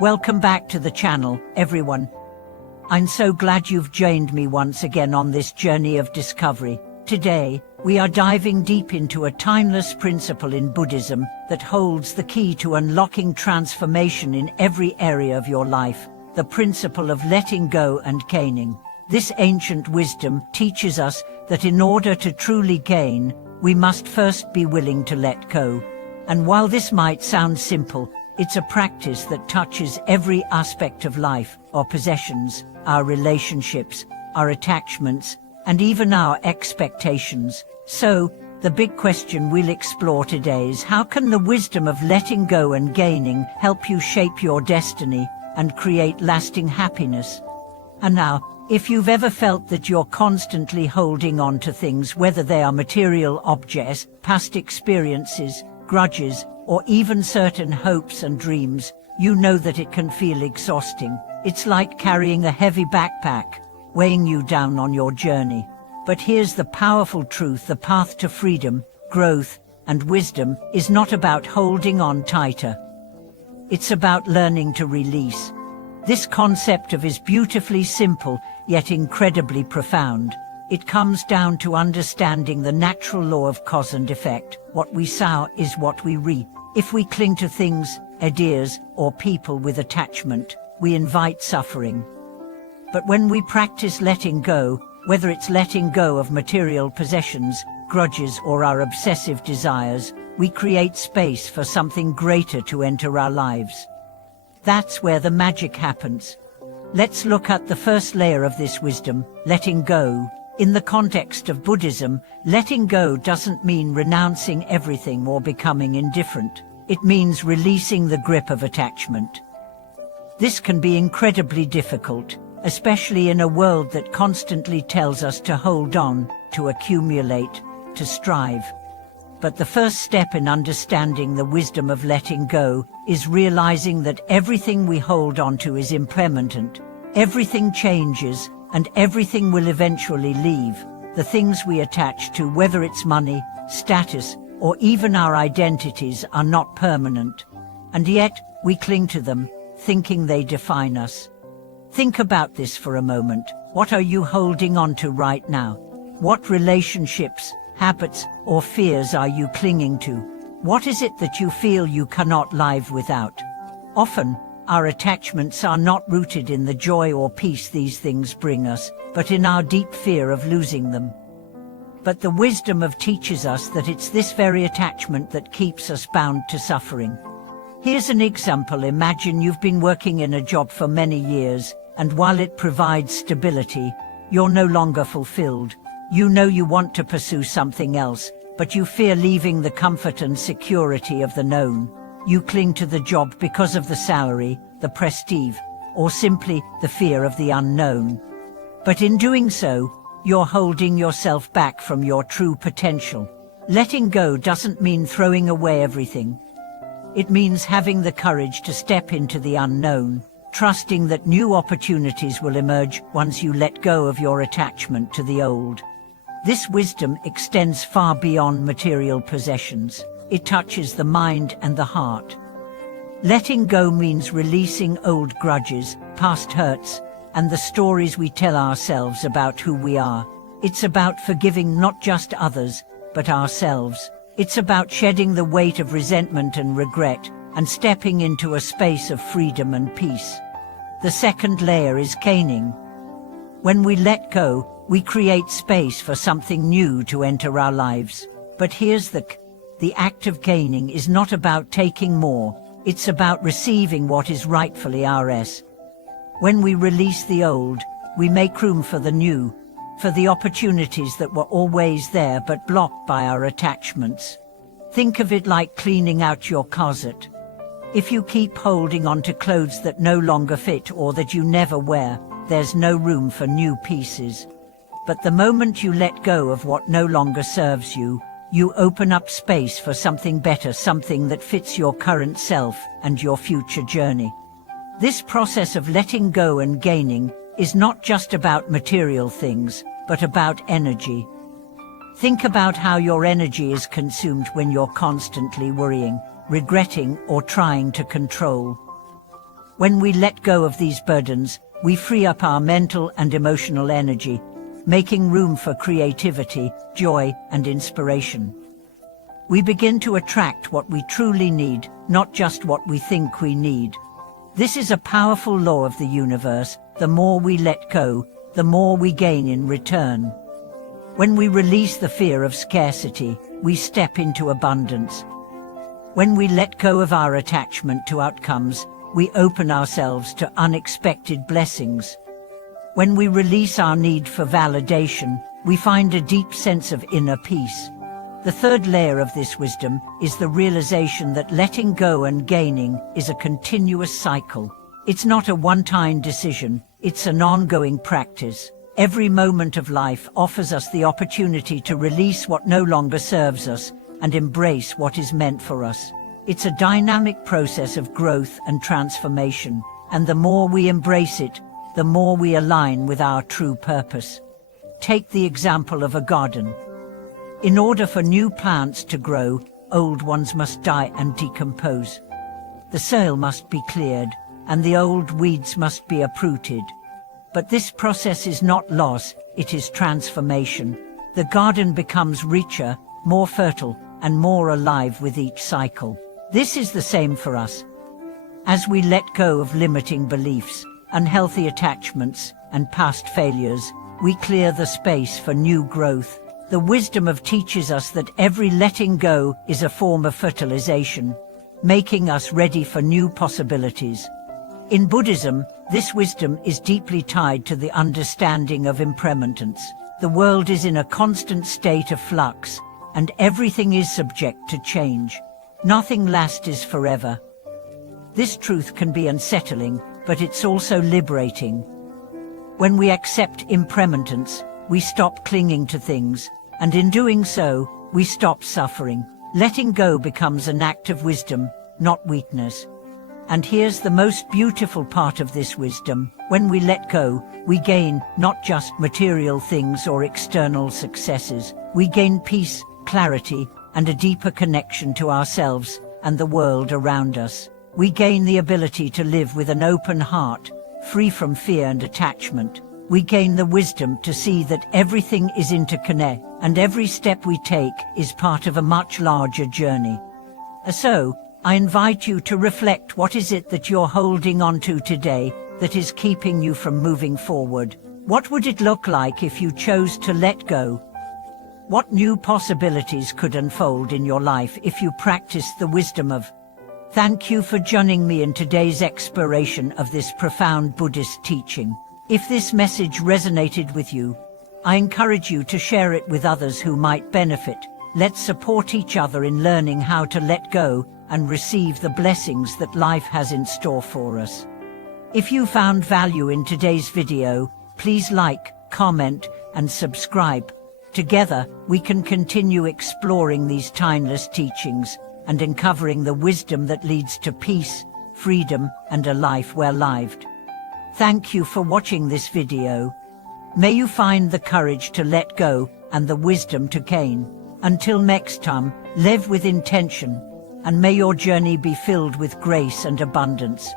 Welcome back to the channel, everyone. I'm so glad you've joined me once again on this journey of discovery. Today, we are diving deep into a timeless principle in Buddhism that holds the key to unlocking transformation in every area of your life, the principle of letting go and gaining. This ancient wisdom teaches us that in order to truly gain, we must first be willing to let go. And while this might sound simple, it's a practice that touches every aspect of life, our possessions, our relationships, our attachments, and even our expectations. So, the big question we'll explore today is, how can the wisdom of letting go and gaining help you shape your destiny and create lasting happiness? And now, if you've ever felt that you're constantly holding on to things, whether they are material objects, past experiences, grudges, or even certain hopes and dreams, you know that it can feel exhausting. It's like carrying a heavy backpack, weighing you down on your journey. But here's the powerful truth: the path to freedom, growth, and wisdom is not about holding on tighter. It's about learning to release. This concept is beautifully simple, yet incredibly profound. It comes down to understanding the natural law of cause and effect. What we sow is what we reap. If we cling to things, ideas, or people with attachment, we invite suffering. But when we practice letting go, whether it's letting go of material possessions, grudges, or our obsessive desires, we create space for something greater to enter our lives. That's where the magic happens. Let's look at the first layer of this wisdom, letting go. In the context of Buddhism, letting go doesn't mean renouncing everything or becoming indifferent. It means releasing the grip of attachment. This can be incredibly difficult, especially in a world that constantly tells us to hold on, to accumulate, to strive. But the first step in understanding the wisdom of letting go is realizing that everything we hold on to is impermanent. Everything changes, and everything will eventually leave. The things we attach to, whether it's money, status, or even our identities, are not permanent. And yet, we cling to them, thinking they define us. Think about this for a moment. What are you holding on to right now? What relationships, habits, or fears are you clinging to? What is it that you feel you cannot live without? Often, our attachments are not rooted in the joy or peace these things bring us, but in our deep fear of losing them. But the wisdom teaches us that it's this very attachment that keeps us bound to suffering. Here's an example. Imagine you've been working in a job for many years, and while it provides stability, you're no longer fulfilled. You know you want to pursue something else, but you fear leaving the comfort and security of the known. You cling to the job because of the salary, the prestige, or simply the fear of the unknown. But in doing so, you're holding yourself back from your true potential. Letting go doesn't mean throwing away everything. It means having the courage to step into the unknown, trusting that new opportunities will emerge once you let go of your attachment to the old. This wisdom extends far beyond material possessions. It touches the mind and the heart. Letting go means releasing old grudges, past hurts, and the stories we tell ourselves about who we are. It's about forgiving not just others, but ourselves. It's about shedding the weight of resentment and regret, and stepping into a space of freedom and peace. The second layer is gaining. When we let go, we create space for something new to enter our lives. But here's the act of gaining is not about taking more, it's about receiving what is rightfully ours. When we release the old, we make room for the new, for the opportunities that were always there but blocked by our attachments. Think of it like cleaning out your closet. If you keep holding on to clothes that no longer fit or that you never wear, there's no room for new pieces. But the moment you let go of what no longer serves you, you open up space for something better, something that fits your current self and your future journey. This process of letting go and gaining is not just about material things, but about energy. Think about how your energy is consumed when you're constantly worrying, regretting, or trying to control. When we let go of these burdens, we free up our mental and emotional energy, making room for creativity, joy, and inspiration. We begin to attract what we truly need, not just what we think we need. This is a powerful law of the universe. The more we let go, the more we gain in return. When we release the fear of scarcity, we step into abundance. When we let go of our attachment to outcomes, we open ourselves to unexpected blessings. When we release our need for validation, we find a deep sense of inner peace. The third layer of this wisdom is the realization that letting go and gaining is a continuous cycle. It's not a one-time decision, it's an ongoing practice. Every moment of life offers us the opportunity to release what no longer serves us and embrace what is meant for us. It's a dynamic process of growth and transformation, and the more we embrace it, the more we align with our true purpose. Take the example of a garden. In order for new plants to grow, old ones must die and decompose. The soil must be cleared, and the old weeds must be uprooted. But this process is not loss, it is transformation. The garden becomes richer, more fertile, and more alive with each cycle. This is the same for us. As we let go of limiting beliefs, unhealthy attachments, and past failures, we clear the space for new growth. The wisdom of teaches us that every letting go is a form of fertilization, making us ready for new possibilities. In Buddhism, this wisdom is deeply tied to the understanding of impermanence. The world is in a constant state of flux, and everything is subject to change. Nothing lasts forever. This truth can be unsettling, but it's also liberating. When we accept impermanence, we stop clinging to things, and in doing so, we stop suffering. Letting go becomes an act of wisdom, not weakness. And here's the most beautiful part of this wisdom. When we let go, we gain not just material things or external successes. We gain peace, clarity, and a deeper connection to ourselves and the world around us. We gain the ability to live with an open heart, free from fear and attachment. We gain the wisdom to see that everything is interconnected, and every step we take is part of a much larger journey. So, I invite you to reflect, what is it that you're holding on to today that is keeping you from moving forward? What would it look like if you chose to let go? What new possibilities could unfold in your life if you practiced the wisdom of? Thank you for joining me in today's exploration of this profound Buddhist teaching. If this message resonated with you, I encourage you to share it with others who might benefit. Let's support each other in learning how to let go and receive the blessings that life has in store for us. If you found value in today's video, please like, comment, and subscribe. Together, we can continue exploring these timeless teachings and uncovering the wisdom that leads to peace, freedom, and a life well lived. Thank you for watching this video. May you find the courage to let go and the wisdom to gain. Until next time, live with intention, and may your journey be filled with grace and abundance.